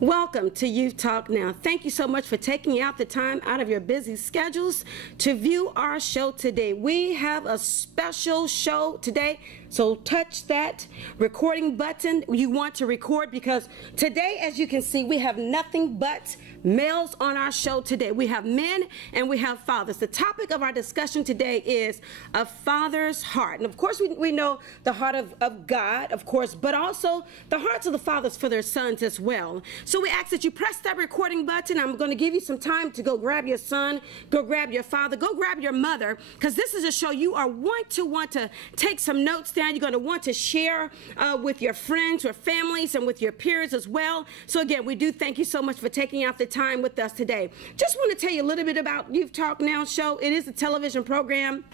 Welcome to Youth Talk Now. Thank you so much for taking out the time out of your busy schedules to view our show today. We have a special show today, so touch that recording button you want to record, because today, as you can see, we have nothing but males on our show today. We have men and we have fathers. The topic of our discussion today is a father's heart. And of course, we know the heart of God, of course, but also the hearts of the fathers for their sons as well. So we ask that you press that recording button. I'm going to give you some time to go grab your son, go grab your father, go grab your mother, because this is a show you are want to take some notes down. You're going to want to share with your friends or families and with your peers as well. So again, we do thank you so much for taking out the time with us today. Just want to tell you a little bit about Youth Talk Now show. It is a television program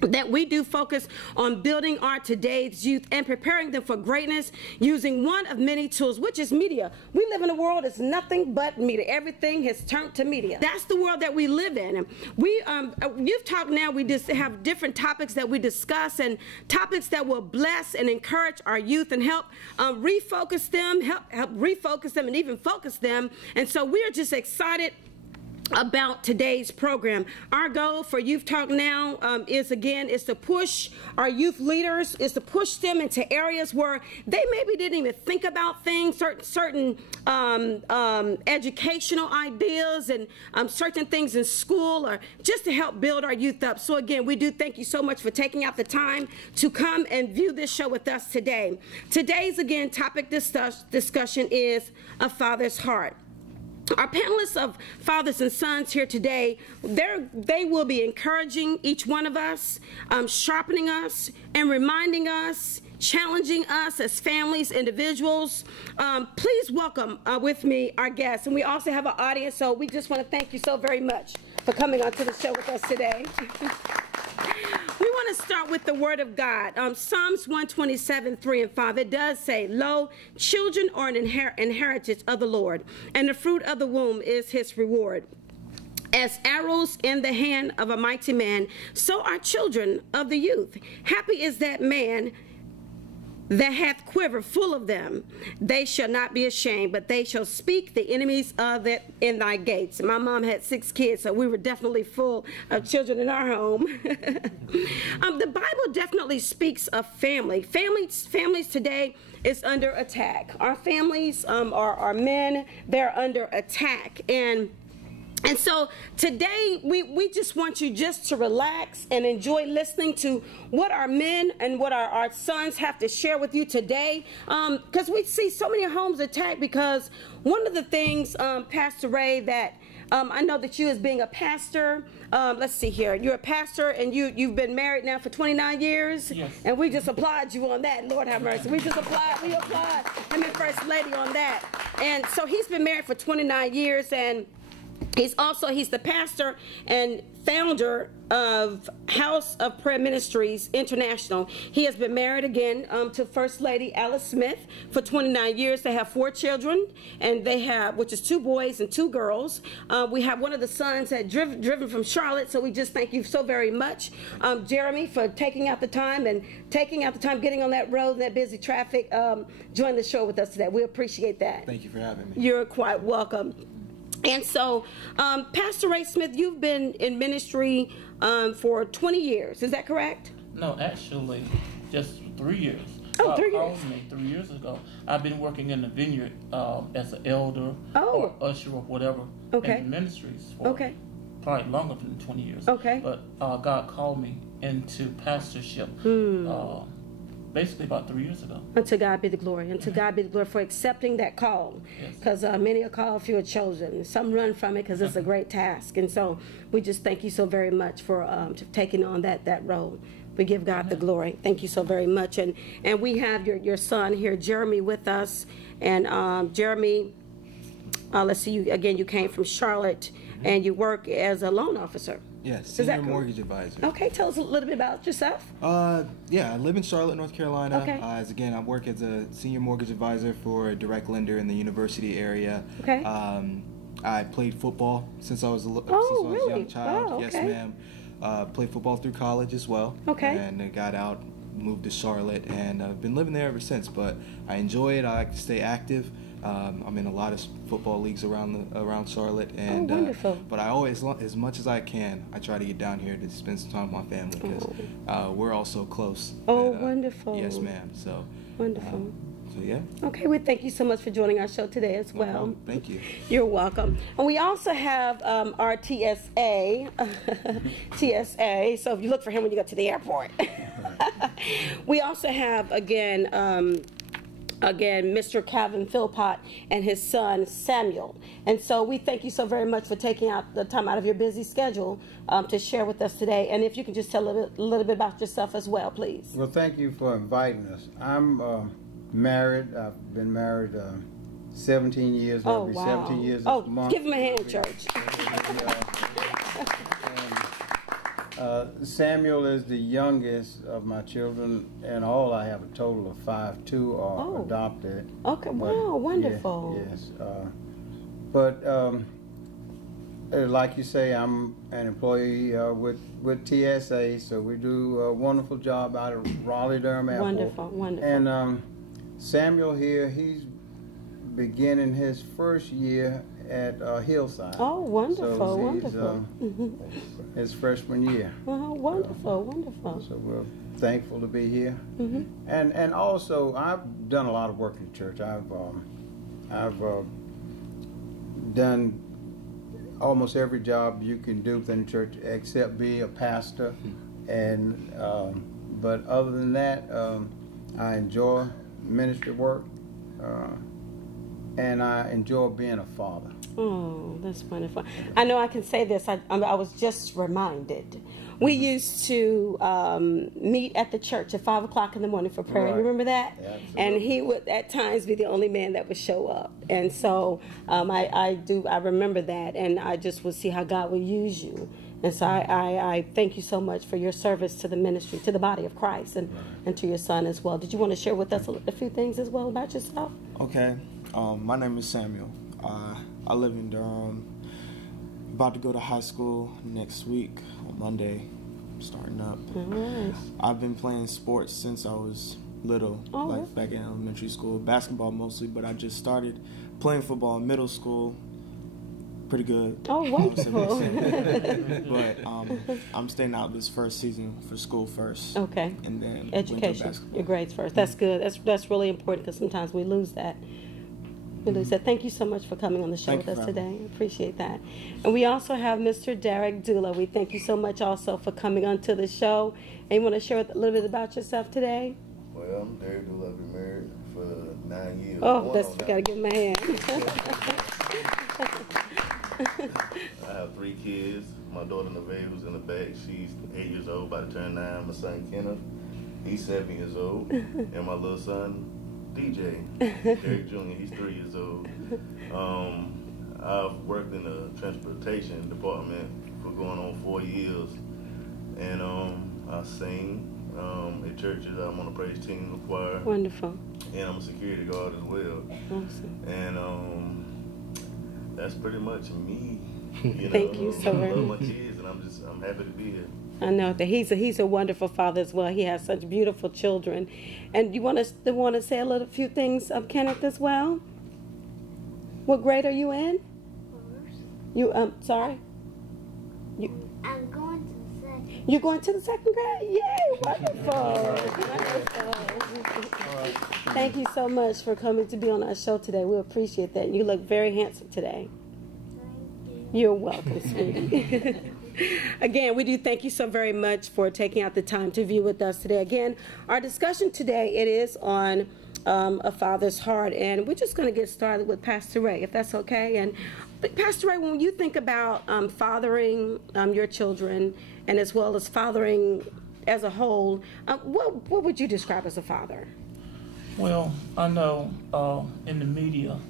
that we do focus on building our today's youth and preparing them for greatness using one of many tools, which is media. We live in a world that's nothing but media. Everything has turned to media. That's the world that we live in. We Youth Talk Now, we just have different topics that we discuss, and topics that will bless and encourage our youth and help refocus them, help refocus them and even focus them. And so we are just excited about today's program. Our goal for Youth Talk Now is to push our youth leaders, is to push them into areas where they maybe didn't even think about things, certain educational ideas and certain things in school, or just to help build our youth up. So again, we do thank you so much for taking out the time to come and view this show with us today. Today's, again, topic discussion is a father's heart. Our panelists of fathers and sons here today, they will be encouraging each one of us, sharpening us, and reminding us, challenging us as families, individuals. Please welcome with me our guests. And we also have an audience, so we just want to thank you so very much for coming onto the show with us today. We want to start with the Word of God. Psalms 127:3-5. It does say, "Lo, children are an inheritance of the Lord, and the fruit of the womb is his reward. As arrows in the hand of a mighty man, so are children of the youth. Happy is that man that hath quiver full of them. They shall not be ashamed, but they shall speak the enemies of it in thy gates." My mom had 6 kids, so we were definitely full of children in our home. The Bible definitely speaks of family. Families today is under attack. Our families, our men, they're under attack. And so today, we just want you just to relax and enjoy listening to what our men and what our sons have to share with you today. Because we see so many homes attacked, because one of the things, Pastor Ray, that I know that you as being a pastor, let's see here, you're a pastor and you've been married now for 29 years. Yes. And we just applaud you on that. Lord have mercy. We applaud him and First Lady on that. And so he's been married for 29 years, and he's the pastor and founder of House of Prayer Ministries International. He has been married again to First Lady Alice Smith for 29 years. They have 4 children, and they have, which is 2 boys and 2 girls. We have one of the sons that driven from Charlotte, so we just thank you so very much, Jeremy, for taking out the time getting on that road, that busy traffic, join the show with us today. We appreciate that. Thank you for having me. You're quite welcome. And so, Pastor Ray Smith, you've been in ministry for 20 years. Is that correct? No, actually, just 3 years. Oh, 3 years. Called me 3 years ago. I've been working in the vineyard as an elder or usher or whatever in ministries for probably longer than 20 years. Okay. But God called me into pastorship basically about 3 years ago. Unto God be the glory. Unto God be the glory for accepting that call. Because many are called, few are chosen. Some run from it because it's a great task. And so we just thank you so very much for taking on that role. We give God the glory. Thank you so very much. And we have your son here, Jeremy, with us. And Jeremy, let's see, you came from Charlotte, and you work as a loan officer. Yes, senior mortgage advisor. Okay, tell us a little bit about yourself. Yeah, I live in Charlotte, North Carolina. Okay. I work as a senior mortgage advisor for a direct lender in the university area. Okay. I played football since I was a young child. Wow, okay. Yes, ma'am. Played football through college as well. Okay. And I got out, moved to Charlotte, and I've been living there ever since. But I enjoy it. I like to stay active. I'm in a lot of football leagues around Charlotte, and wonderful. But I always, as much as I can, I try to get down here to spend some time with my family because we're all so close. Oh, wonderful. Yes, ma'am. So wonderful. So yeah. Okay, we thank you so much for joining our show today as well. No, thank you. You're welcome. And we also have our TSA, TSA. So if you look for him when you go to the airport. We also have again, Mr. Calvin Philpott and his son Samuel. And so we thank you so very much for taking out the time out of your busy schedule to share with us today. And if you can just tell a little bit about yourself as well, please. Well, thank you for inviting us. I'm married. I've been married 17 years. Oh, I'll be wow. 17 years Oh, this month. give him a hand, church. Samuel is the youngest of my children, and all I have a total of 5. 2 are adopted. Okay, wow, wonderful. Yes. Like you say, I'm an employee with TSA, so we do a wonderful job out of Raleigh-Durham Airport. Wonderful, wonderful. And Samuel here, he's beginning his first year at Hillside. Oh, wonderful, so wonderful. His freshman year. Oh, wonderful, wonderful. So we're thankful to be here. Mm-hmm. And also, I've done a lot of work in the church. I've done almost every job you can do within the church except be a pastor. And but other than that, I enjoy ministry work, and I enjoy being a father. Oh, that's wonderful. I know I can say this. I was just reminded. We used to meet at the church at 5 o'clock in the morning for prayer. Right. You remember that? Yeah, and he would at times be the only man that would show up. And so I remember that, and I just would see how God would use you. And so I thank you so much for your service to the ministry, to the body of Christ, and to your son as well. Did you want to share with us a few things as well about yourself? Okay. My name is Samuel. I live in Durham. About to go to high school next week on Monday, starting up. Nice. I've been playing sports since I was little, back in elementary school, basketball mostly, but I just started playing football in middle school. Pretty good. Oh, wonderful. But I'm staying out this first season for school first. Okay. And then education, your grades first. That's good. That's really important because sometimes we lose that. Thank you so much for coming on the show with us today. I appreciate that. And we also have Mr. Derek Dula. We thank you so much also for coming onto the show. And you want to share a little bit about yourself today? Well, I'm Derek Dula. I've been married for 9 years. Oh, got to give him a hand. I have 3 kids. My daughter Nevaeh, who's in the back, she's 8 years old, about to turn 9. My son Kenneth, he's 7 years old. And my little son, DJ, Derek Jr., he's 3 years old. I've worked in the transportation department for going on 4 years. And I sing at churches. I'm on the praise team, the choir. Wonderful. And I'm a security guard as well. Awesome. And that's pretty much me. Thank you so very much. I love my kids, and I'm happy to be here. I know that he's a wonderful father as well. He has such beautiful children. And you want to say a few things of Kenneth as well? What grade are you in? First. You sorry? I'm going to the second. You're going to the 2nd grade? Yay! Wonderful. Thank you so much for coming to be on our show today. We appreciate that. You look very handsome today. Thank you. You're welcome, sweetie. Again, we do thank you so very much for taking out the time to view with us today. Again, our discussion today, it is on A Father's Heart, and we're just going to get started with Pastor Ray, if that's okay. And Pastor Ray, when you think about fathering your children, and as well as fathering as a whole, what would you describe as a father? Well, I know in the media,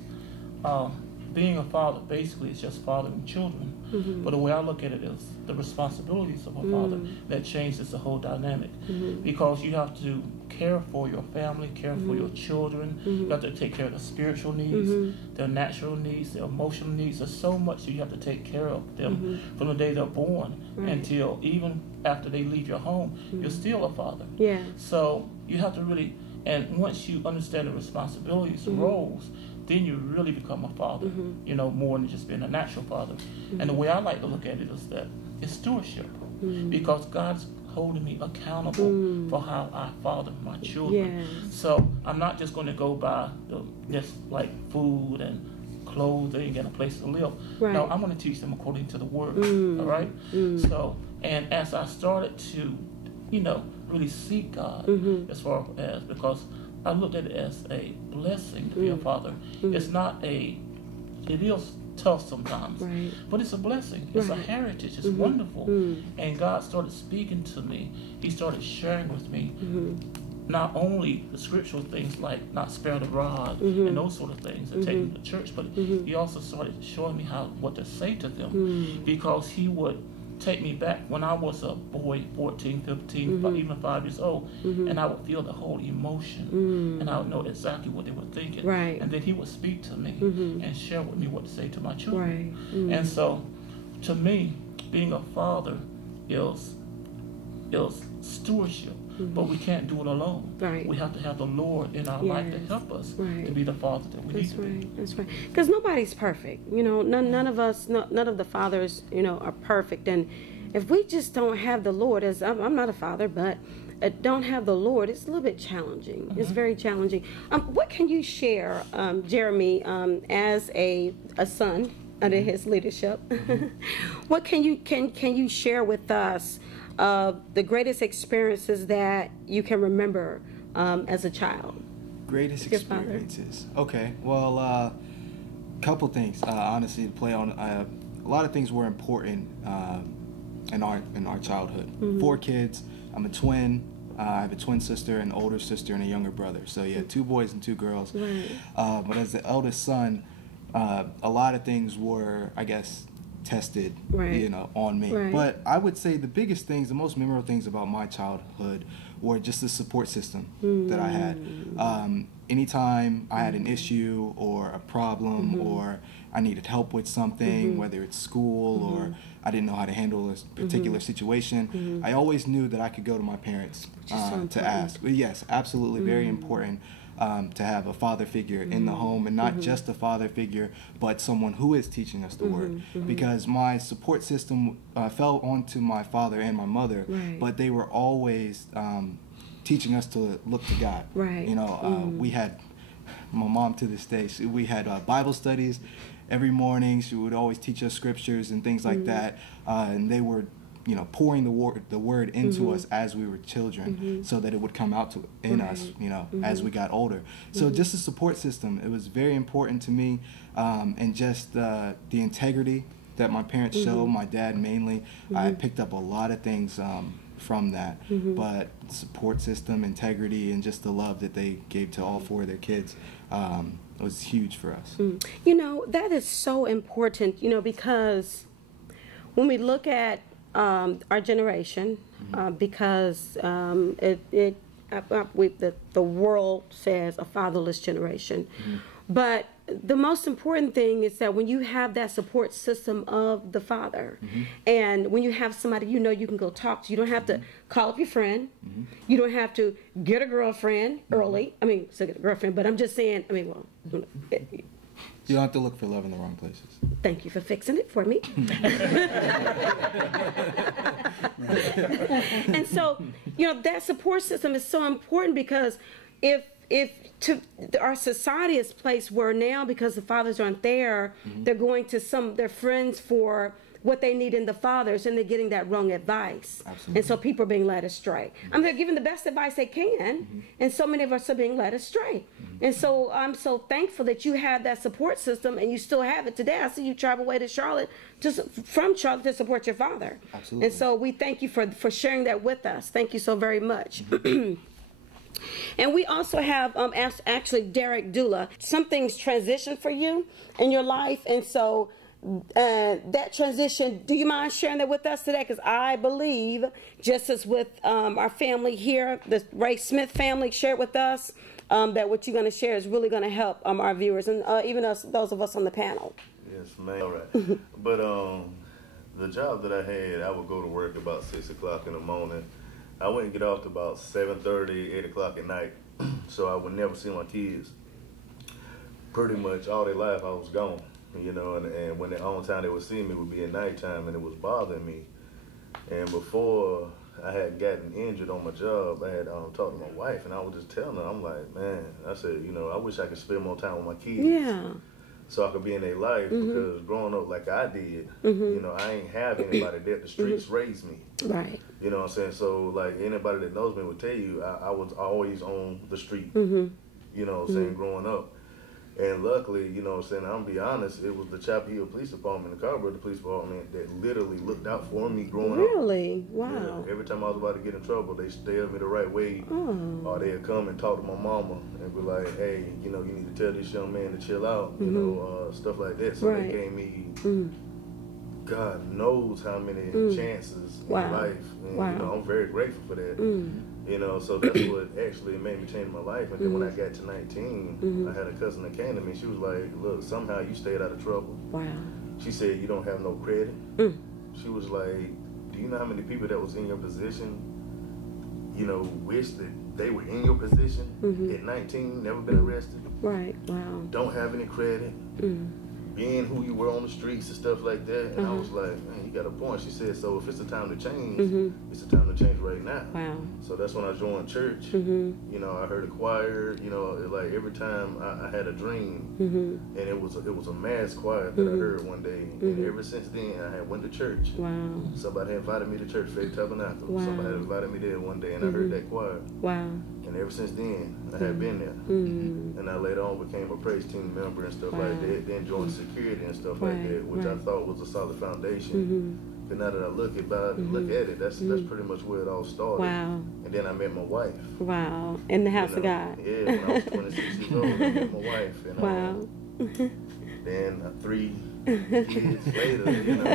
being a father basically is just fathering children. Mm-hmm. But the way I look at it is the responsibilities of a father that changes the whole dynamic. Mm-hmm. Because you have to care for your family, care for your children. You have to take care of their spiritual needs, their natural needs, their emotional needs. There's so much that you have to take care of them from the day they're born until even after they leave your home. You're still a father. Yeah. So you have to really, and once you understand the responsibilities, the roles, then you really become a father, you know, more than just being a natural father. And the way I like to look at it is that it's stewardship, because God's holding me accountable for how I father my children. Yes. So I'm not just going to go by just like food and clothing and a place to live. Right. No, I'm going to teach them according to the word. All right. So, and as I started to, you know, really seek God, as far as, because I looked at it as a blessing to be a father. It's not it is tough sometimes, Right. but it's a blessing. It's a Right. heritage. It's wonderful. And God started speaking to me. He started sharing with me not only the scriptural things like not spare the rod and those sort of things and taking them to church, but he also started showing me what to say to them, because he would take me back when I was a boy, 14, 15, even 5 years old, and I would feel the whole emotion, and I would know exactly what they were thinking. Right. And then he would speak to me and share with me what to say to my children. Right. And so, to me, being a father is stewardship, but we can't do it alone. Right. We have to have the Lord in our life to Yes. help us Right. to be the father that we need to be. That's right. Because nobody's perfect. You know, none of us, none of the fathers, you know, are perfect. And if we just don't have the Lord, as I'm not a father, but don't have the Lord, it's a little bit challenging. It's very challenging. What can you share, Jeremy, as a son under his leadership? What can you share with us the greatest experiences that you can remember as a child? Greatest Your father. experiences. Okay. Well, couple things. Honestly, to play on a lot of things were important in our childhood. 4 kids. I'm a twin. I have a twin sister, an older sister, and a younger brother. So yeah, 2 boys and 2 girls. Right. But as the eldest son, a lot of things were, I guess, tested, Right. you know, on me. Right. But I would say the biggest things, the most memorable things about my childhood were just the support system that I had. Anytime I had an issue or a problem or I needed help with something, whether it's school or I didn't know how to handle a particular situation, I always knew that I could go to my parents to ask. But yes, absolutely, very important. To have a father figure in the home, and not just a father figure, but someone who is teaching us the word. Because my support system fell onto my father and my mother, Right. but they were always teaching us to look to God. Right. You know, we had, my mom to this day, we had Bible studies every morning. She would always teach us scriptures and things like that, and they were, you know, pouring the word into us as we were children, so that it would come out in us, you know, as we got older. So just the support system, it was very important to me, and just the integrity that my parents showed, my dad mainly. I picked up a lot of things from that, but support system, integrity, and just the love that they gave to all 4 of their kids was huge for us. You know, that is so important, you know, because when we look at our generation, because the world says a fatherless generation. But the most important thing is that when you have that support system of the father, and when you have somebody you know you can go talk to, you don't have to call up your friend, you don't have to get a girlfriend early. I mean, still get a girlfriend, but I'm just saying, I mean, well, You don't have to look for love in the wrong places. thank you for fixing it for me. And so, you know, that support system is so important, because if our society is placed where now, because the fathers aren't there, they're going to their friends for what they need in the fathers, and they're getting that wrong advice. Absolutely. And so people are being led astray. I mean, they're giving the best advice they can, and so many of us are being led astray. And so I'm so thankful that you have that support system, and you still have it today. I see you travel away to Charlotte, from Charlotte, to support your father. Absolutely. And so we thank you for sharing that with us. Thank you so very much. And we also have actually Derek Dula. Something's transitioned for you in your life, and so that transition, do you mind sharing that with us today? Because I believe, just as with our family here, the Ray Smith family shared with us, that what you're going to share is really going to help our viewers, and even those of us on the panel. Yes, ma'am. All right. But the job that I had, I would go to work about 6 o'clock in the morning. I wouldn't get off to about 7:30, 8 o'clock at night, so I would never see my kids. pretty much all their life I was gone, you know, and when the only time they would see me would be at nighttime, and it was bothering me. And before I had gotten injured on my job, I had talked to my wife, and I was just telling her, I'm like, man, I said, you know, I wish I could spend more time with my kids. Yeah. So I could be in their life, because growing up like I did, you know, I ain't have anybody that the streets raised me. Right. You know what I'm saying? So, like, anybody that knows me would tell you, I was always on the street, you know what I'm saying, growing up. And luckily, you know what I'm saying, I'm going to be honest, it was the Chapel Hill Police Department, the Carver Police Department, that literally looked out for me growing up. Really? Wow. Yeah, every time I was about to get in trouble, they steered me the right way. Or they'd come and talk to my mama and be like, hey, you know, you need to tell this young man to chill out, you know, stuff like that. So they gave me, God knows how many chances in life. And, you know, I'm very grateful for that. You know, so that's what actually made me change my life. And then when I got to 19, I had a cousin that came to me. She was like, look, somehow you stayed out of trouble. Wow. She said, you don't have no credit. She was like, do you know how many people that was in your position, you know, wish that they were in your position at 19, never been arrested? Right, wow. Don't have any credit. Being who you were on the streets and stuff like that. And I was like, man, you got a point. She said, so if it's the time to change, it's the time to change right now. Wow. So that's when I joined church. You know, I heard a choir, you know, like every time I had a dream, and it was a mass choir that I heard one day. And ever since then, I had went to church. Wow. Somebody had invited me to church, Faith Tabernacle. Wow. Somebody had invited me there one day, and I heard that choir. Wow. And ever since then, I had been there. And I later on became a praise team member and stuff like that. Then joined security and stuff like that, which I thought was a solid foundation. But now that I look at it, that's pretty much where it all started. Wow. And then I met my wife. Wow. In the house of God. Yeah, when I was 26 years old, I met my wife. And, wow. Then 3 kids later, you know,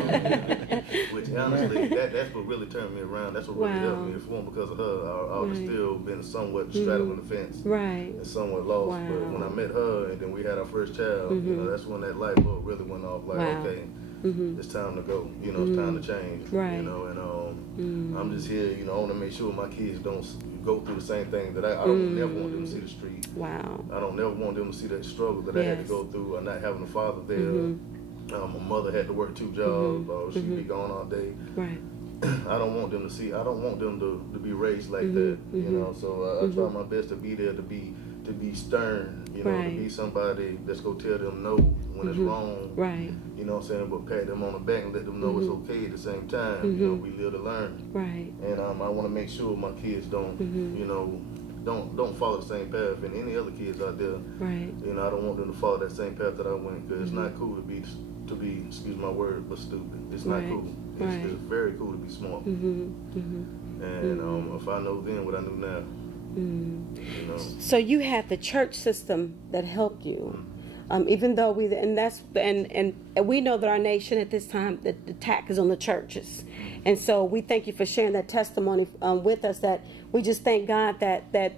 which honestly, that's what really turned me around. That's what really helped me. If it weren't because of her, I would have still been somewhat straddling the fence, and somewhat lost. But when I met her, and then we had our first child, you know, that's when that light bulb really went off. Like, okay, it's time to go. You know, it's time to change. You know, and I'm just here. You know, I want to make sure my kids don't go through the same thing that I don't never want them to see the street. Wow. I don't never want them to see that struggle that I had to go through, or not having a father there. My mother had to work 2 jobs. She'd be gone all day. Right. I don't want them to see. I don't want them to be raised like that. You know. So I try my best to be there, to be stern. You know, to be somebody that's gonna tell them no when it's wrong. Right. You know what I'm saying? But pat them on the back and let them know it's okay at the same time. You know, we live to learn. Right. And I want to make sure my kids don't, you know, don't follow the same path, and any other kids out there. Right. You know, I don't want them to follow that same path that I went, because it's not cool to be, excuse my word, but stupid. It's not cool. It's very cool to be smart. And if I know then what I knew now, you know. So you had the church system that helped you, even though we know that our nation at this time, the attack is on the churches, and so we thank you for sharing that testimony with us. That we just thank God that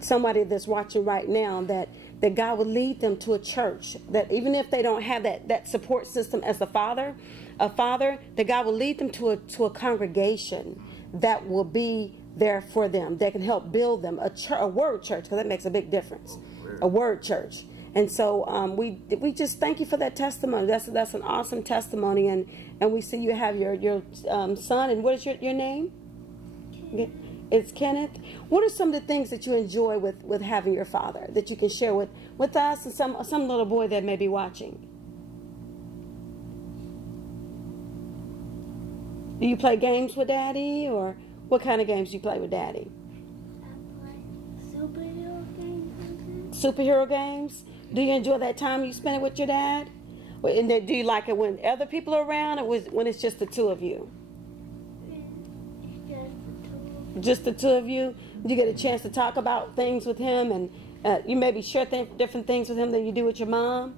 somebody that's watching right now, that God would lead them to a church, that even if they don't have that support system as a father, that God will lead them to a congregation that will be there for them, that can help build them, a word church, because that makes a big difference, a word church. And so we just thank you for that testimony. That's an awesome testimony, and we see you have your son, and what is your name? It's Kenneth. What are some of the things that you enjoy with having your father that you can share with us and some little boy that may be watching? Do you play games with Daddy, or what kind of games do you play with Daddy? I play superhero games. Superhero games? Do you enjoy that time you spend with your dad? And do you like it when other people are around, or when it's just the two of you? Just the two of you? You get a chance to talk about things with him, and you maybe share different things with him than you do with your mom?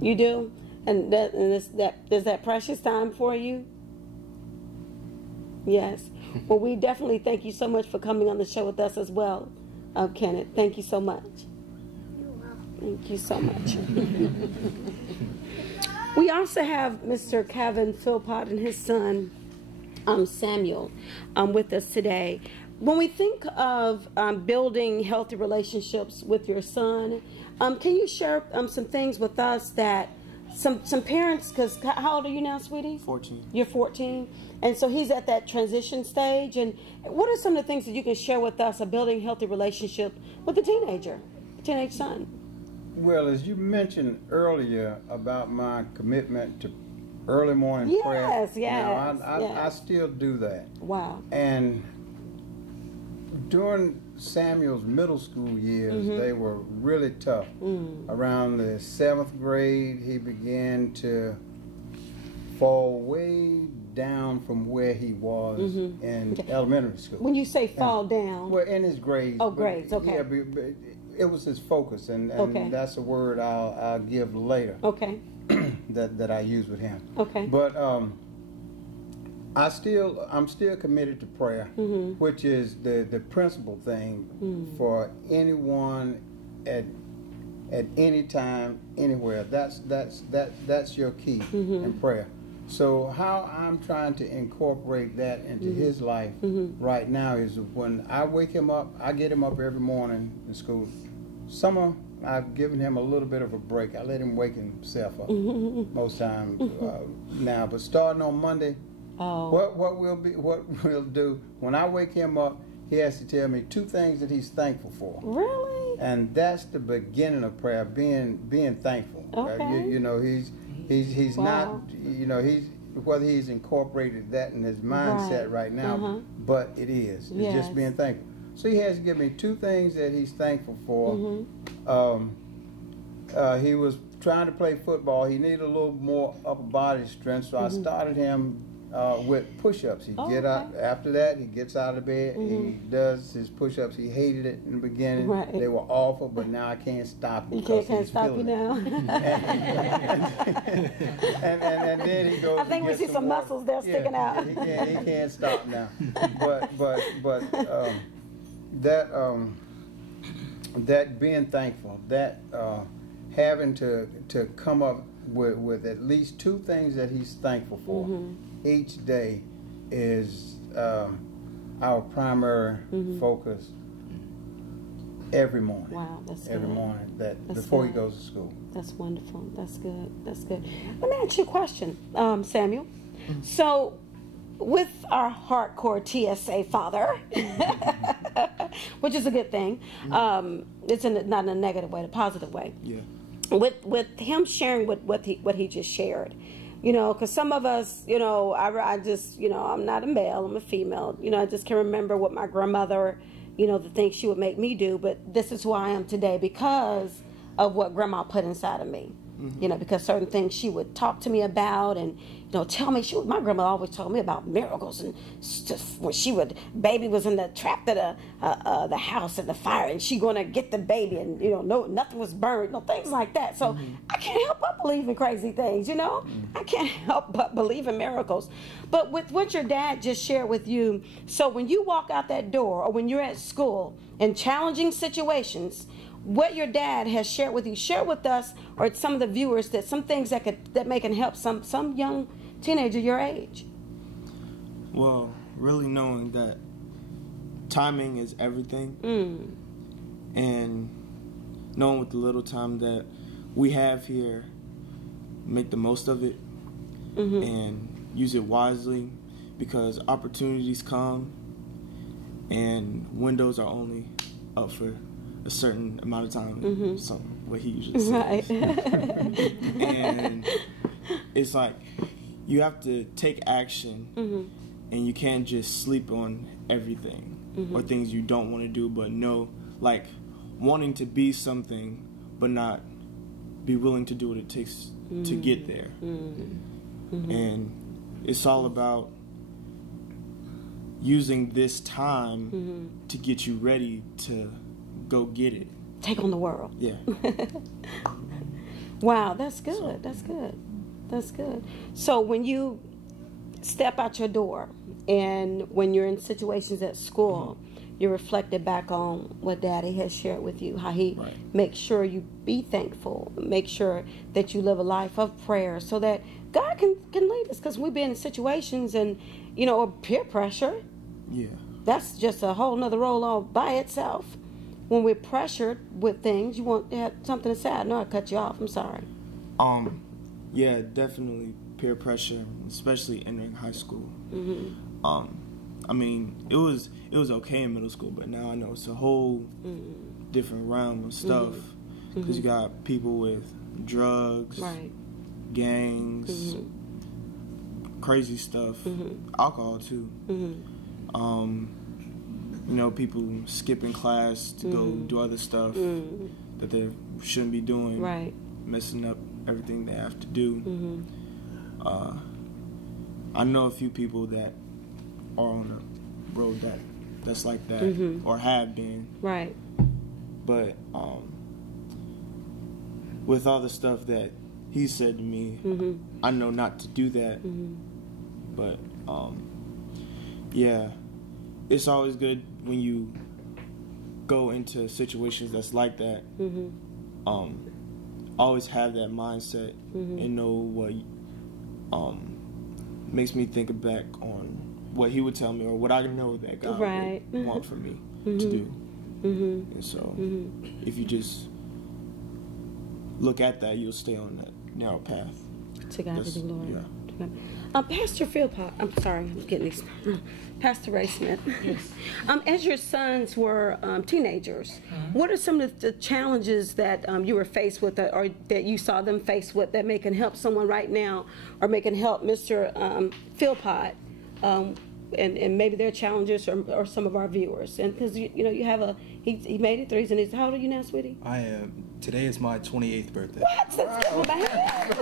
You do? And is that precious time for you? Yes. Well, we definitely thank you so much for coming on the show with us as well, Kenneth. Thank you so much. You're welcome. Thank you so much. We also have Mr. Kevin Philpott and his son, Samuel, with us today. When we think of building healthy relationships with your son, Can you share some things with us that some parents, because how old are you now, sweetie? 14. You're 14. And so he's at that transition stage. And what are some of the things that you can share with us of building a healthy relationship with a teenage son? Well, as you mentioned earlier about my commitment to early morning prayer. Yes. I still do that. Wow. And during Samuel's middle school years, they were really tough. Around the 7th grade, he began to fall way down from where he was in elementary school. When you say fall down? Well, in his grades. Oh, grades, okay. Yeah, but it was his focus, and that's a word I'll give later. Okay. that I use with him. Okay. But I'm still committed to prayer, which is the principal thing for anyone at any time, anywhere. That's your key in prayer. So how I'm trying to incorporate that into his life right now is when I wake him up, I get him up every morning in school. Summer, I've given him a little bit of a break. I let him wake himself up most times now. But starting on Monday, what we'll do when I wake him up, he has to tell me 2 things that he's thankful for. Really? And that's the beginning of prayer, being thankful. Okay. He's not, whether he's incorporated that in his mindset right now, but it is. It's just being thankful. So he has to give me 2 things that he's thankful for. He was trying to play football. He needed a little more upper body strength, so I started him with push-ups. Get out after that. He gets out of bed. He does his push-ups. He hated it in the beginning. Right. They were awful, but now I can't stop him. You can't stop you now. and then he goes. I think we see some muscles there sticking out. He can't stop now. But that being thankful, that having to come up with at least 2 things that he's thankful for each day is our primary focus every morning. Wow, that's every good. morning That's before good. he goes to school. That's wonderful. That's good. That's good. Let me ask you a question, Samuel. So, with our hardcore TSA father, which is a good thing, it's not in a negative way, a positive way. Yeah. With him sharing what he just shared, because some of us, I just, I'm not a male, I'm a female. I just can remember what my grandmother, the things she would make me do. But this is who I am today because of what Grandma put inside of me. Because certain things she would talk to me about and, tell me. My grandma always told me about miracles and stuff. When baby was in the trapped at the house in the fire, and she gonna get the baby, and no, nothing was burned, things like that. So I can't help but believe in crazy things. I can't help but believe in miracles. But with what your dad just shared with you, so when you walk out that door, or when you're at school in challenging situations, what your dad has shared with you, share with us or some of the viewers that some things that may can help some young teenager your age. Well, really knowing that timing is everything, and knowing with the little time that we have here, make the most of it and use it wisely, because opportunities come and windows are only up for a certain amount of time, what he usually says. Right. And it's like you have to take action, and you can't just sleep on everything or things you don't want to do, but know, like, wanting to be something but not be willing to do what it takes to get there. And it's all about using this time to get you ready to go get it. Take on the world. Yeah. Wow, that's good. That's good. That's good. So when you step out your door and when you're in situations at school, you reflected back on what Daddy has shared with you, how he makes sure you be thankful, make sure that you live a life of prayer so that God can lead us, because we've been in situations and, or peer pressure. Yeah. That's just a whole nother role all by itself. when we're pressured with things, you want to have something to say. I know I cut you off. I'm sorry. Yeah, definitely peer pressure, especially entering high school. I mean, it was okay in middle school, but now I know it's a whole different realm of stuff because you got people with drugs, Right. gangs, crazy stuff, alcohol too. You know, people skipping class to go do other stuff that they shouldn't be doing, Right. messing up everything they have to do. I know a few people that are on the road that's like that or have been. Right. But with all the stuff that he said to me, I know not to do that. But yeah, it's always good when you go into situations that's like that. Always have that mindset and know what makes me think back on what he would tell me or what I know that God would want for me to do. And so if you just look at that, you'll stay on that narrow path. To God be the glory. Yeah. Pastor Philpott, I'm sorry, I'm getting these. Pastor Ray Smith. Yes. As your sons were teenagers, what are some of the challenges that you were faced with or that you saw them face with that may can help someone right now or may can help Mr. Philpott and maybe their challenges or some of our viewers? And because, you know, you have he made it through. And how old are you now, sweetie? I am. Today is my 28th birthday. What? Let's give him a hand.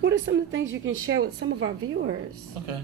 What are some of the things you can share with some of our viewers? Okay.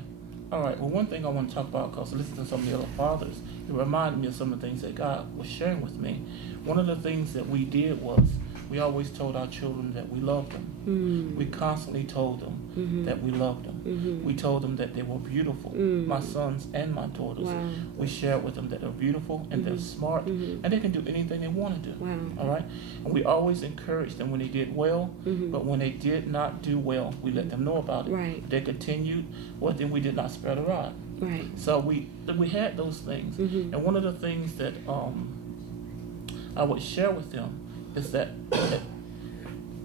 All right. Well, one thing I want to talk about, because listening to some of the other fathers, it reminded me of some of the things that God was sharing with me. One of the things that we did was we always told our children that we loved them. We constantly told them that we loved them. We told them that they were beautiful, my sons and my daughters. Wow. We shared with them that they're beautiful and they're smart and they can do anything they want to do. Wow. All right? And we always encouraged them when they did well, but when they did not do well, we let them know about it. Right. If they continued, well, then we did not spare the rod. Right. So we had those things. And one of the things that I would share with them is that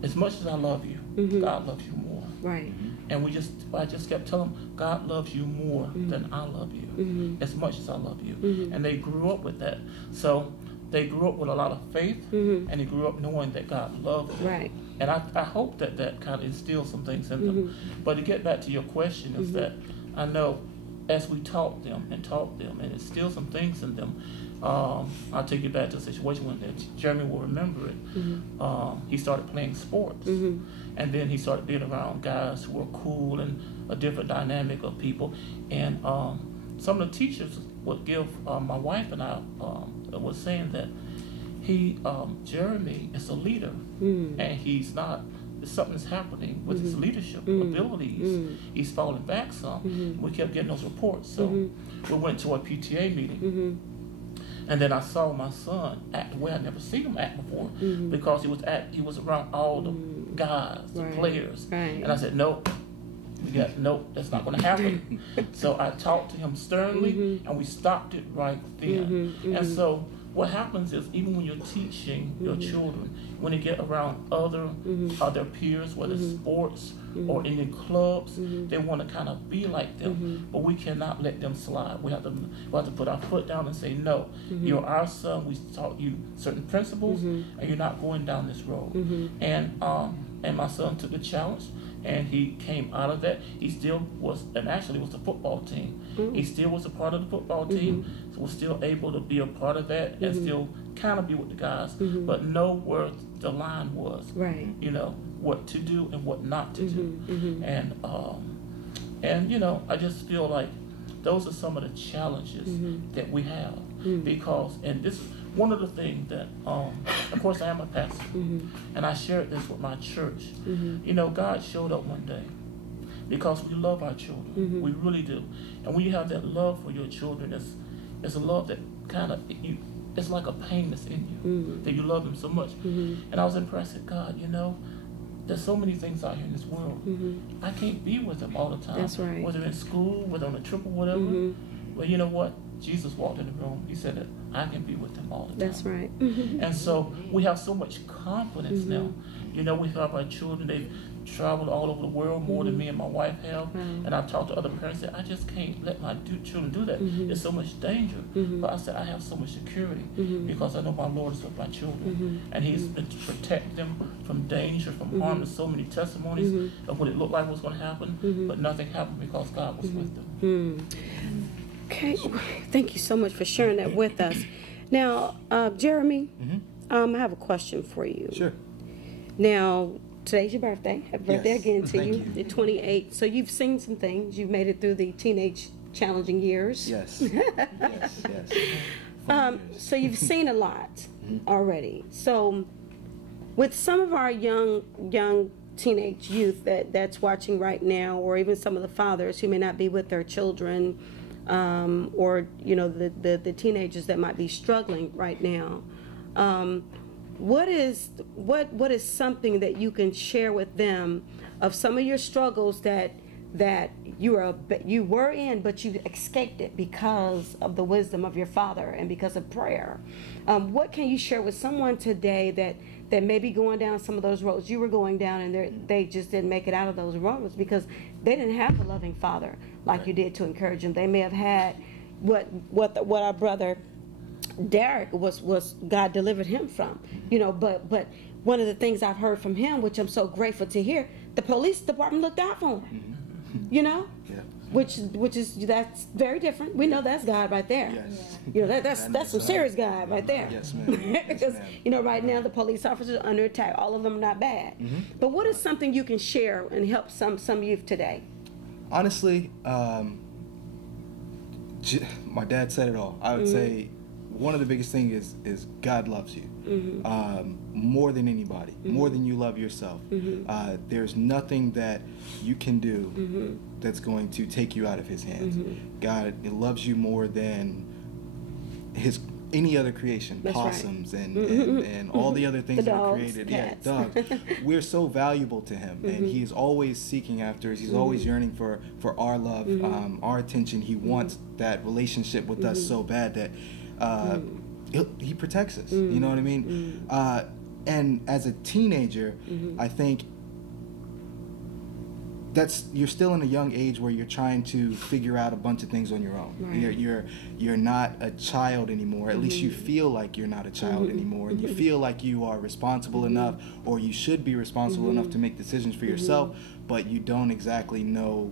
as much as I love you, God loves you more. Right. And I just kept telling them, God loves you more than I love you, as much as I love you. And they grew up with that. So they grew up with a lot of faith, and they grew up knowing that God loved them. Right. And I hope that kind of instills some things in them. But to get back to your question is that I know as we taught them and instill some things in them, I'll take you back to a situation when Jeremy will remember it. He started playing sports, and then he started being around guys who were cool and a different dynamic of people. And some of the teachers would give my wife and I was saying that Jeremy is a leader, and he's not. Something's happening with his leadership abilities. He's falling back some. We kept getting those reports, so we went to a PTA meeting. And then I saw my son act the way I'd never seen him act before, because he was around all the guys, the players. Right. And I said, nope, that's not going to happen. So I talked to him sternly, and we stopped it right then. And so what happens is, even when you're teaching your children, when they get around other peers, whether it's sports or in the clubs, they want to kind of be like them. But we cannot let them slide. We have to put our foot down and say, no, you're our son. We taught you certain principles, and you're not going down this road. And my son took the challenge, and he came out of that. He still was, and actually was the football team. He still was a part of the football team, so was still able to be a part of that and still kind of be with the guys, but know where the line was. Right. You know, what to do and what not to do. And you know, I just feel like those are some of the challenges that we have, because, and this one of the things that, of course, I am a pastor, and I shared this with my church. You know, God showed up one day because we love our children. We really do. And when you have that love for your children, it's a love that kind of, it's like a pain that's in you, that you love them so much. And I was impressed at God, you know, there's so many things out here in this world. I can't be with them all the time. That's right. Whether in school, whether on a trip or whatever. Well, you know what? Jesus walked in the room. He said that I can be with him all the time. That's right. And so we have so much confidence now. You know, we have our children. They've traveled all over the world more than me and my wife have. And I've talked to other parents that I just can't let my children do that. There's so much danger. But I said I have so much security because I know my Lord is with my children. And he's been to protect them from danger, from harm. There's so many testimonies of what it looked like was going to happen. But nothing happened because God was with them. Okay, thank you so much for sharing that with us. Now, Jeremy, I have a question for you. Sure. Now, today's your birthday. Happy birthday Yes. again to Thank you. You're 28. So you've seen some things. You've made it through the teenage challenging years. Yes. Yes. Fun years. So you've seen a lot already. So with some of our young teenage youth that's watching right now, or even some of the fathers who may not be with their children, or you know the teenagers that might be struggling right now, what is something that you can share with them of some of your struggles that you were in, but you escaped it because of the wisdom of your father and because of prayer? What can you share with someone today that may be going down some of those roads you were going down, and they just didn't make it out of those roads because they didn't have a loving father like you did to encourage them? They may have had what our brother Derek was God delivered him from, you know. But one of the things I've heard from him, which I'm so grateful to hear, the police department looked out for him. You know, which is that's very different. We know that's God right there. Yes. You know that's some serious God right there. Yes, ma'am. Because you know right now the police officers are under attack. All of them are not bad. But what is something you can share and help some youth today? Honestly, my dad said it all. I would say one of the biggest things is God loves you more than anybody, more than you love yourself. There's nothing that you can do that's going to take you out of his hands. God loves you more than any other creation, That's possums right. and all the other things The that are dogs, created. cats. Yeah, dogs. We're so valuable to him, and he's always seeking after us. He's always yearning for our love, our attention. He wants that relationship with us so bad that he protects us. You know what I mean? And as a teenager, I think you're still in a young age where you're trying to figure out a bunch of things on your own. Right. You're not a child anymore. At least you feel like you're not a child anymore, and you feel like you are responsible enough, or you should be responsible enough to make decisions for yourself, but you don't exactly know,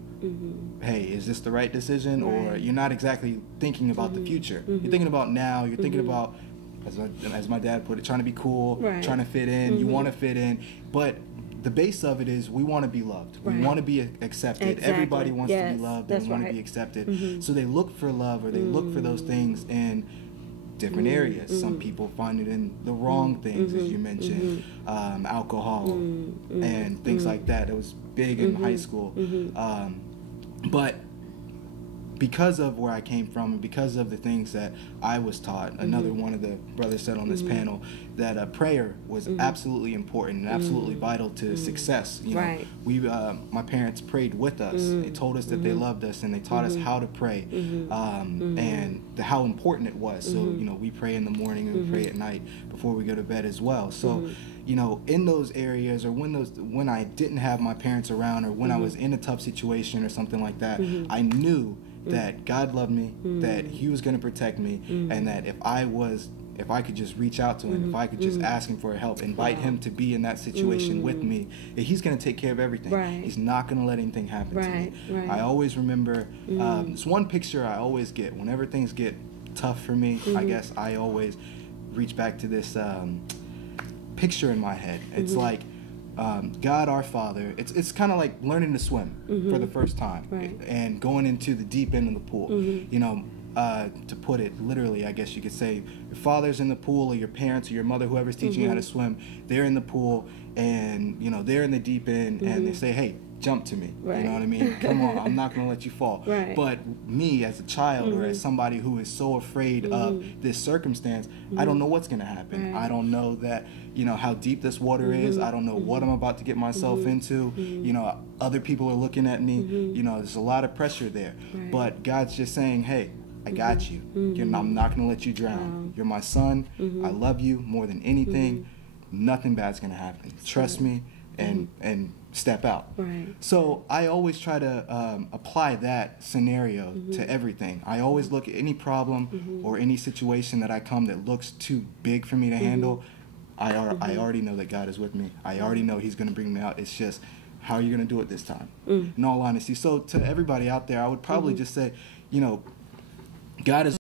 hey, is this the right decision? Or you're not exactly thinking about the future. You're thinking about now. You're thinking about, as my dad put it, trying to be cool, trying to fit in. You want to fit in, but the base of it is we want to be loved. We want to be accepted. Exactly. Everybody wants to be loved. They want right. to be accepted. So they look for love, or they look for those things in different areas. Some people find it in the wrong things, as you mentioned, alcohol and things like that. It was big in high school. But because of where I came from, and because of the things that I was taught, another one of the brothers said on this panel that prayer was absolutely important and absolutely vital to success. You know, we, my parents prayed with us. They told us that they loved us, and they taught us how to pray, and how important it was. So you know, we pray in the morning and we pray at night before we go to bed as well. So you know, in those areas, or when I didn't have my parents around, or when I was in a tough situation or something like that, I knew that God loved me, that he was going to protect me, and that if I could just reach out to him, if I could just ask him for help, invite him to be in that situation with me, he's going to take care of everything. He's not going to let anything happen to me. I always remember, this one picture I always get, whenever things get tough for me, I guess I always reach back to this picture in my head. It's like, God our Father, it's kind of like learning to swim for the first time, and going into the deep end of the pool. You know, to put it literally, I guess you could say, your father's in the pool, or your parents or your mother, whoever's teaching you how to swim, they're in the pool, and you know, they're in the deep end, and they say, hey, jump to me. You know what I mean? Come on, I'm not going to let you fall. But me as a child, or as somebody who is so afraid of this circumstance, I don't know what's going to happen. I don't know that, you know, how deep this water is. I don't know what I'm about to get myself into. You know, other people are looking at me. You know, there's a lot of pressure there. But God's just saying, hey, I got you. I'm not going to let you drown. You're my son. I love you more than anything. Nothing bad's going to happen. Trust me and step out. Right. So I always try to apply that scenario to everything. I always look at any problem or any situation that I come that looks too big for me to handle. I already know that God is with me. I already know he's going to bring me out. It's just, how are you going to do it this time? In all honesty. So to everybody out there, I would probably just say, you know, God is